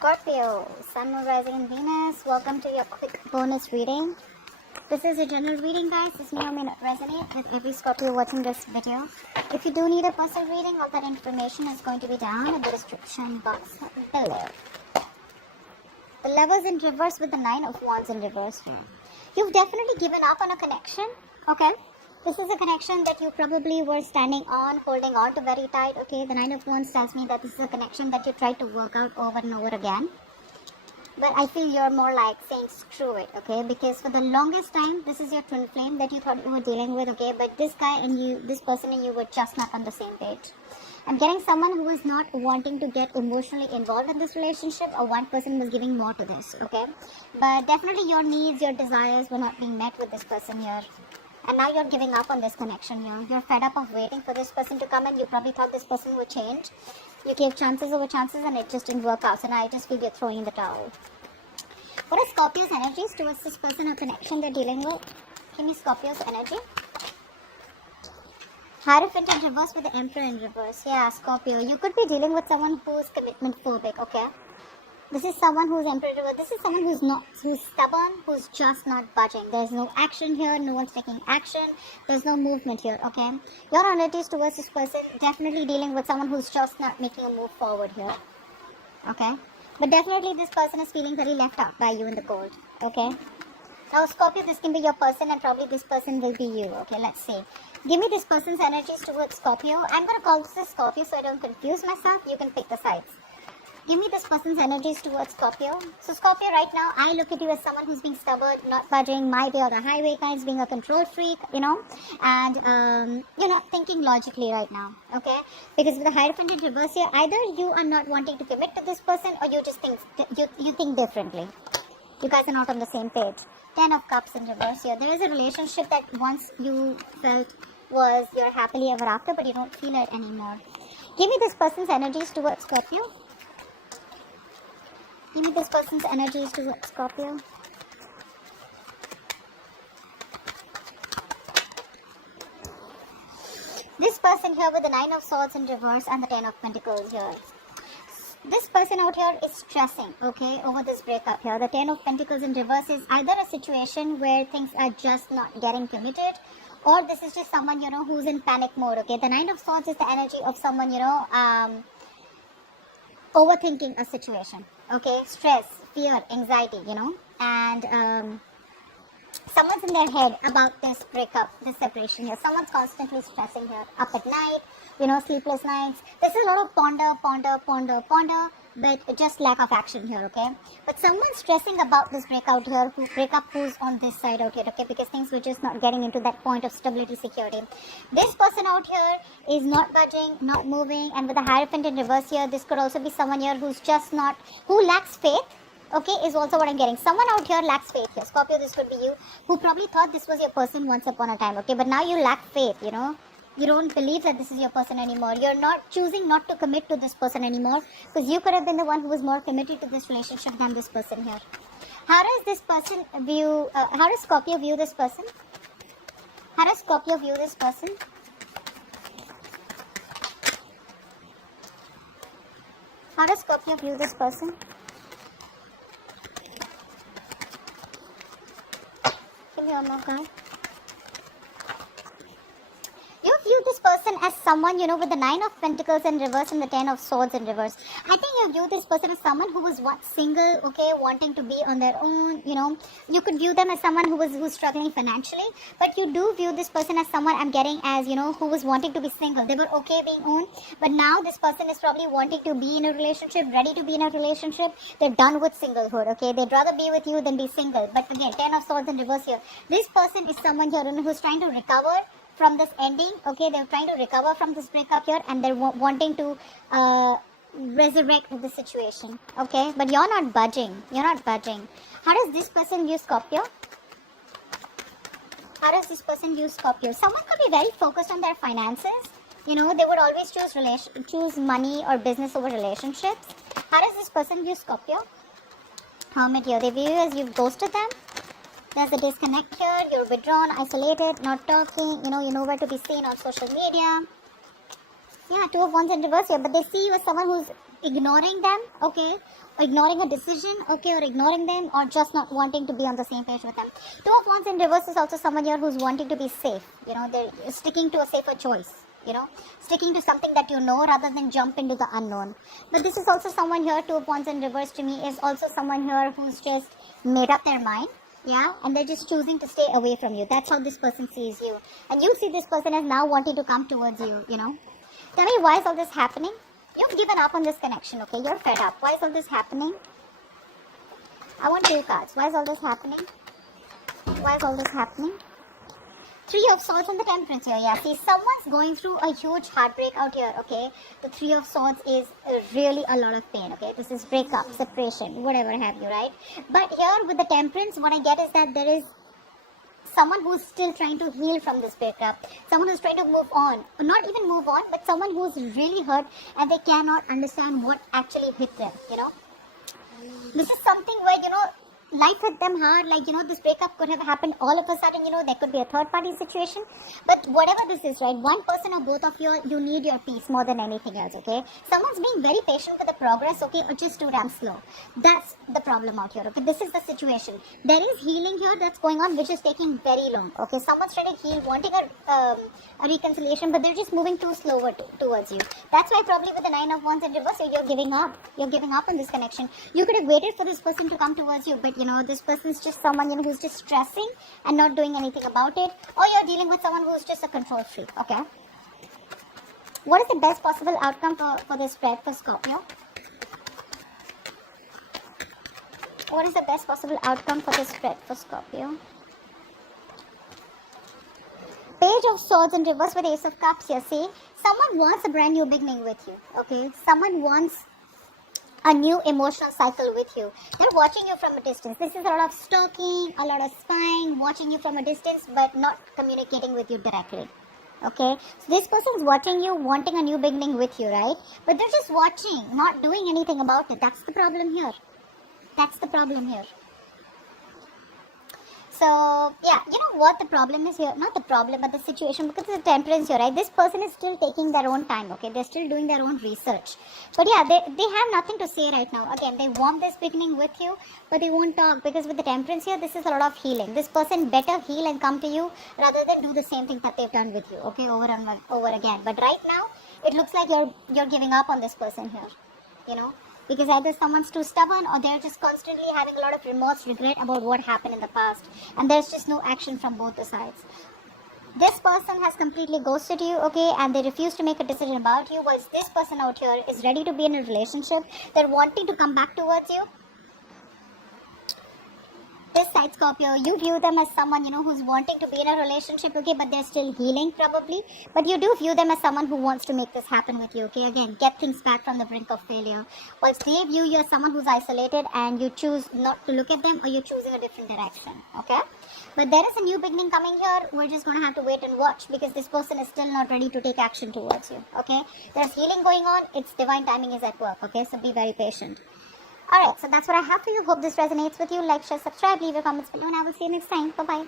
Scorpio, Sun, Moon, Rising and Venus, welcome to your quick bonus reading. This is a general reading, guys. This may or may not resonate with every Scorpio watching this video. If you do need a personal reading, all that information is going to be down in the description box below. The Lovers in reverse with the Nine of Wands in reverse here. You've definitely given up on a connection, okay? This is a connection that you probably were standing on, holding on to very tight, okay? The Nine of Wands tells me that this is a connection that you tried to work out over and over again. But I feel you're more like saying screw it, okay? Because for the longest time, this is your twin flame that you thought you were dealing with, okay? But this guy and you, this person and you were just not on the same page. I'm getting someone who is not wanting to get emotionally involved in this relationship, or one person was giving more to this, okay? But definitely your needs, your desires were not being met with this person here. And now you're giving up on this connection here. You're fed up of waiting for this person to come in. You probably thought this person would change. You gave chances over chances and it just didn't work out. So now I just feel you're throwing in the towel. What are Scorpio's energies towards this person or connection they're dealing with? Give me Scorpio's energy. Hierophant in reverse with the Emperor in reverse. Yeah, Scorpio. You could be dealing with someone who's commitment phobic, okay? This is someone who's Emperor in reverse. This is someone who's stubborn, who's just not budging. There's no action here. No one's taking action. There's no movement here, okay? Your energies towards this person, definitely dealing with someone who's just not making a move forward here, okay? But definitely this person is feeling very left out by you in the cold, okay? Now, Scorpio, this can be your person and probably this person will be you, okay? Let's see. Give me this person's energies towards Scorpio. I'm going to call this a Scorpio so I don't confuse myself. You can pick the sides. Give me this person's energies towards Scorpio. So, Scorpio, right now, I look at you as someone who's being stubborn, not budging, my way or the highway kinds, being a control freak, you know, and you're not thinking logically right now, okay? Because with the Hierophant in reverse here, either you are not wanting to commit to this person or you just think, you think differently. You guys are not on the same page. 10 of Cups in reverse here. There is a relationship that once you felt was your happily ever after, but you don't feel it anymore. Give me this person's energies towards Scorpio. Give me this person's energies towards Scorpio. This person here with the 9 of Swords in reverse and the 10 of Pentacles here. This person out here is stressing, okay, over this breakup here. The 10 of Pentacles in reverse is either a situation where things are just not getting committed, or this is just someone, you know, who's in panic mode, okay. The 9 of Swords is the energy of someone, you know, overthinking a situation, okay, stress, fear, anxiety, you know, and someone's in their head about this breakup, this separation here. Someone's constantly stressing here, up at night, you know, sleepless nights. There's a lot of ponder, but just lack of action here, okay? But someone's stressing about this breakup here, who's on this side out here, okay? Because things were just not getting into that point of stability, security. This person out here is not budging, not moving, and with the Hierophant in reverse here, this could also be someone here who's just not, who lacks faith, okay, is also what I'm getting. Someone out here lacks faith here. Scorpio, this could be you, who probably thought this was your person once upon a time, okay? But now you lack faith, you know? You don't believe that this is your person anymore. You're not choosing not to commit to this person anymore because you could have been the one who was more committed to this relationship than this person here. How does this person view, how does Scorpio view this person? How does Scorpio view this person? How does Scorpio view this person? Give me one more card. You view this person as someone, you know, with the 9 of Pentacles in reverse and the 10 of Swords in reverse. I think you view this person as someone who was once single, okay, wanting to be on their own, you know. You could view them as someone who's struggling financially, but you do view this person as someone I'm getting as, you know, who was wanting to be single. They were okay being owned, but now this person is probably wanting to be in a relationship, ready to be in a relationship. They're done with singlehood, okay. They'd rather be with you than be single. But again, 10 of Swords in reverse here. This person is someone here who's trying to recover from this ending, okay. They're trying to recover from this breakup here and they're wanting to resurrect the situation, okay. But you're not budging. You're not budging. How does this person view Scorpio? How does this person view Scorpio? Someone could be very focused on their finances. You know, they would always choose money or business over relationships. How does this person view Scorpio? Hermit here. They view you as you've ghosted them. There's a disconnect here, you're withdrawn, isolated, not talking, you know, you're nowhere to be seen on social media. Yeah, 2 of Wands in reverse here, but they see you as someone who's ignoring them, okay, ignoring a decision, okay, or ignoring them, or just not wanting to be on the same page with them. Two of Wands in reverse is also someone here who's wanting to be safe. They're sticking to a safer choice. Sticking to something that you know rather than jump into the unknown. But this is also someone here, Two of Wands in reverse to me is also someone here who's just made up their mind. Yeah, and they're just choosing to stay away from you. That's how this person sees you. And you see this person as now wanting to come towards you, Tell me, why is all this happening? You've given up on this connection, okay? You're fed up. Why is all this happening? I want 2 cards. Why is all this happening? Why is all this happening? 3 of Swords and the Temperance here. Yeah, see, someone's going through a huge heartbreak out here, okay? The 3 of Swords is really a lot of pain, okay? This is breakup, separation, whatever have you, right? But here with the Temperance, what I get is that there is someone who's still trying to heal from this breakup. Someone who's trying to move on. Not even move on, but someone who's really hurt and they cannot understand what actually hit them, This is something where, life hit them hard, like, this breakup could have happened all of a sudden, there could be a third party situation. But whatever this is, right, one person or both of you need your peace more than anything else, okay? Someone's being very patient with the progress, okay, or just too damn slow. That's the problem out here, okay? This is the situation. There is healing here that's going on, which is taking very long, okay? Someone's trying to heal, wanting a reconciliation, but they're just moving too slower towards you. That's why probably with the 9 of Wands in reverse, you're giving up. You're giving up on this connection. You could have waited for this person to come towards you, but this person's just someone, who's just stressing and not doing anything about it. Or you're dealing with someone who's just a control freak, okay? What is the best possible outcome for this spread for Scorpio? What is the best possible outcome for this spread for Scorpio? Page of Swords in reverse with Ace of Cups here. See, someone wants a brand new beginning with you, okay? Someone wants a new emotional cycle with you. They're watching you from a distance. This is a lot of stalking, a lot of spying, watching you from a distance, but not communicating with you directly. Okay? So this person's watching you, wanting a new beginning with you, right? But they're just watching, not doing anything about it. That's the problem here. That's the problem here. So, yeah, you know what the problem is here? Not the problem, but the situation, because it's a Temperance here, right? This person is still taking their own time, okay? They're still doing their own research. But yeah, they have nothing to say right now. Again, they want this beginning with you, but they won't talk, because with the Temperance here, this is a lot of healing. This person better heal and come to you rather than do the same thing that they've done with you, okay? Over and over again. But right now, it looks like you're giving up on this person here, Because either someone's too stubborn or they're just constantly having a lot of remorse, regret about what happened in the past. And there's just no action from both the sides. This person has completely ghosted you, okay, and they refuse to make a decision about you, whilst this person out here is ready to be in a relationship. They're wanting to come back towards you. This side, Scorpio, you view them as someone, who's wanting to be in a relationship, okay, but they're still healing probably. But you do view them as someone who wants to make this happen with you, okay? Again, get things back from the brink of failure. Whilst they view you as someone who's isolated and you choose not to look at them, or you're choosing a different direction, okay? But there is a new beginning coming here. We're just going to have to wait and watch, because this person is still not ready to take action towards you, okay? There's healing going on. It's divine timing is at work, okay? So be very patient. Alright, so that's what I have for you. Hope this resonates with you. Like, share, subscribe, leave your comments below, and I will see you next time. Bye-bye.